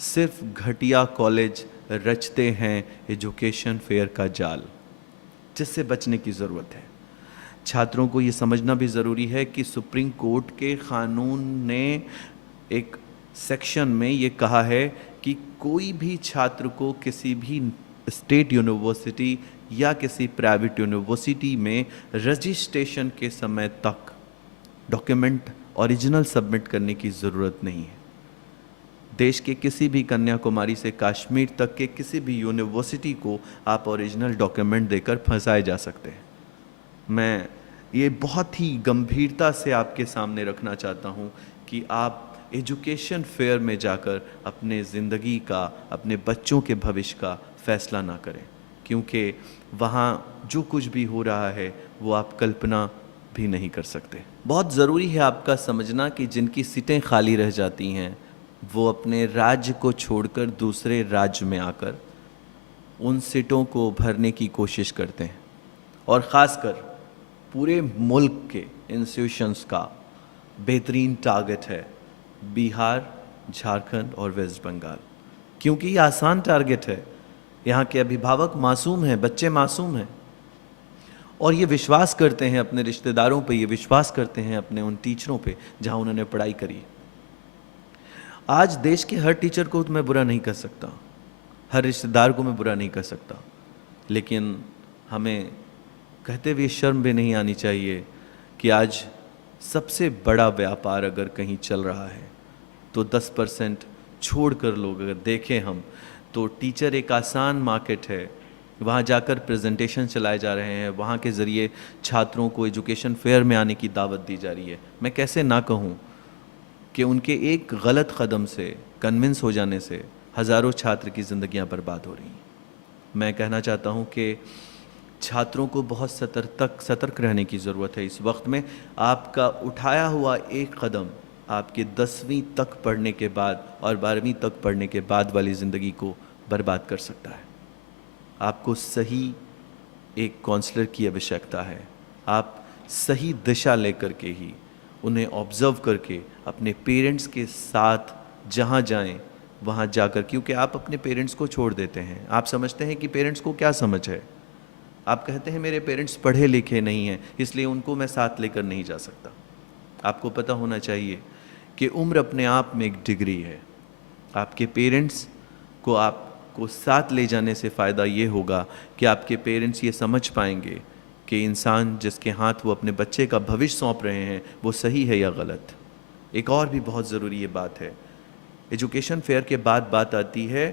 सिर्फ घटिया कॉलेज रचते हैं एजुकेशन फेयर का जाल, जिससे बचने की ज़रूरत है। छात्रों को ये समझना भी ज़रूरी है कि सुप्रीम कोर्ट के क़ानून ने एक सेक्शन में ये कहा है कि कोई भी छात्र को किसी भी स्टेट यूनिवर्सिटी या किसी प्राइवेट यूनिवर्सिटी में रजिस्ट्रेशन के समय तक डॉक्यूमेंट ओरिजिनल सबमिट करने की ज़रूरत नहीं है। देश के किसी भी कन्याकुमारी से कश्मीर तक के किसी भी यूनिवर्सिटी को आप ओरिजिनल डॉक्यूमेंट देकर फंसाए जा सकते हैं। मैं ये बहुत ही गंभीरता से आपके सामने रखना चाहता हूँ कि आप एजुकेशन फेयर में जाकर अपने ज़िंदगी का, अपने बच्चों के भविष्य का फैसला ना करें, क्योंकि वहाँ जो कुछ भी हो रहा है वो आप कल्पना भी नहीं कर सकते। बहुत ज़रूरी है आपका समझना कि जिनकी सीटें खाली रह जाती हैं वो अपने राज्य को छोड़कर दूसरे राज्य में आकर उन सीटों को भरने की कोशिश करते हैं, और ख़ासकर पूरे मुल्क के इंस्टीट्यूशंस का बेहतरीन टारगेट है बिहार, झारखंड और वेस्ट बंगाल, क्योंकि ये आसान टारगेट है। यहाँ के अभिभावक मासूम हैं, बच्चे मासूम हैं, और ये विश्वास करते हैं अपने रिश्तेदारों पे, ये विश्वास करते हैं अपने उन टीचरों पे जहाँ उन्होंने पढ़ाई करी। आज देश के हर टीचर को तो मैं बुरा नहीं कर सकता, हर रिश्तेदार को मैं बुरा नहीं कर सकता, लेकिन हमें कहते हुए शर्म भी नहीं आनी चाहिए कि आज सबसे बड़ा व्यापार अगर कहीं चल रहा है तो 10% छोड़कर लोग अगर देखें हम तो टीचर एक आसान मार्केट है। वहाँ जाकर प्रेजेंटेशन चलाए जा रहे हैं, वहाँ के ज़रिए छात्रों को एजुकेशन फेयर में आने की दावत दी जा रही है। मैं कैसे ना कहूँ कि उनके एक गलत कदम से, कन्विंस हो जाने से हज़ारों छात्र की ज़िंदगियाँ बर्बाद हो रही हैं। मैं कहना चाहता हूँ कि छात्रों को बहुत सतर्क रहने की ज़रूरत है। इस वक्त में आपका उठाया हुआ एक कदम आपके 10वीं तक पढ़ने के बाद और 12वीं तक पढ़ने के बाद वाली ज़िंदगी को बर्बाद कर सकता है। आपको सही एक काउंसलर की आवश्यकता है। आप सही दिशा लेकर के ही उन्हें ऑब्ज़र्व करके अपने पेरेंट्स के साथ जहाँ जाएं वहाँ जाकर, क्योंकि आप अपने पेरेंट्स को छोड़ देते हैं। आप समझते हैं कि पेरेंट्स को क्या समझ है, आप कहते हैं मेरे पेरेंट्स पढ़े लिखे नहीं हैं इसलिए उनको मैं साथ लेकर नहीं जा सकता। आपको पता होना चाहिए कि उम्र अपने आप में एक डिग्री है। आपके पेरेंट्स को आपको साथ ले जाने से फ़ायदा ये होगा कि आपके पेरेंट्स ये समझ पाएंगे कि इंसान जिसके हाथ वो अपने बच्चे का भविष्य सौंप रहे हैं वो सही है या गलत। एक और भी बहुत ज़रूरी ये बात है, एजुकेशन फेयर के बाद बात आती है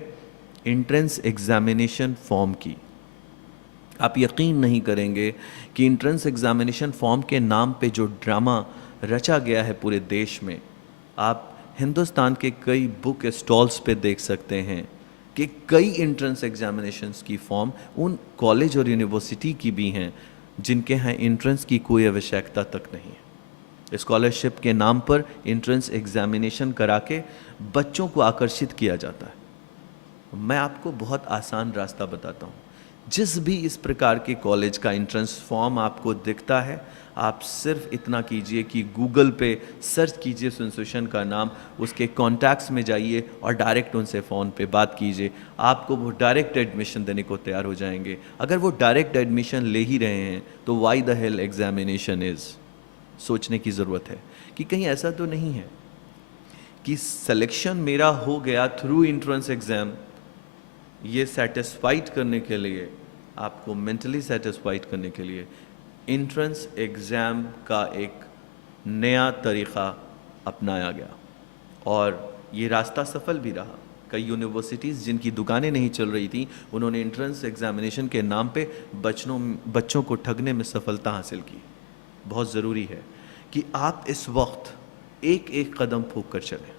एंट्रेंस एग्ज़ामिनेशन फॉर्म की। आप यकीन नहीं करेंगे कि एंट्रेंस एग्ज़ामिनेशन फॉर्म के नाम पे जो ड्रामा रचा गया है पूरे देश में, आप हिंदुस्तान के कई बुक स्टॉल्स पे देख सकते हैं कि कई एंट्रेंस एग्ज़ामिनेशंस की फॉर्म उन कॉलेज और यूनिवर्सिटी की भी हैं जिनके यहाँ एंट्रेंस की कोई आवश्यकता तक नहीं है। स्कॉलरशिप के नाम पर एंट्रेंस एग्ज़ामिनेशन करा के बच्चों को आकर्षित किया जाता है। मैं आपको बहुत आसान रास्ता बताता हूँ। जिस भी इस प्रकार के कॉलेज का एंट्रेंस फॉर्म आपको दिखता है, आप सिर्फ इतना कीजिए कि गूगल पे सर्च कीजिए उस इंस्टीट्यूशन का नाम, उसके कॉन्टैक्ट्स में जाइए और डायरेक्ट उनसे फ़ोन पे बात कीजिए। आपको वो डायरेक्ट एडमिशन देने को तैयार हो जाएंगे। अगर वो डायरेक्ट एडमिशन ले ही रहे हैं तो why the hell examination is. सोचने की ज़रूरत है कि कहीं ऐसा तो नहीं है कि सिलेक्शन मेरा हो गया थ्रू एंट्रेंस एग्ज़ाम। ये सेटिस्फाइड करने के लिए, आपको मेंटली सेटिस्फाइड करने के लिए एंट्रेंस एग्ज़ाम का एक नया तरीक़ा अपनाया गया और ये रास्ता सफल भी रहा। कई यूनिवर्सिटीज़ जिनकी दुकानें नहीं चल रही थी, उन्होंने एंट्रेंस एग्ज़ामिनेशन के नाम पे बच्चों को ठगने में सफलता हासिल की। बहुत ज़रूरी है कि आप इस वक्त एक एक कदम फूंक कर चलें।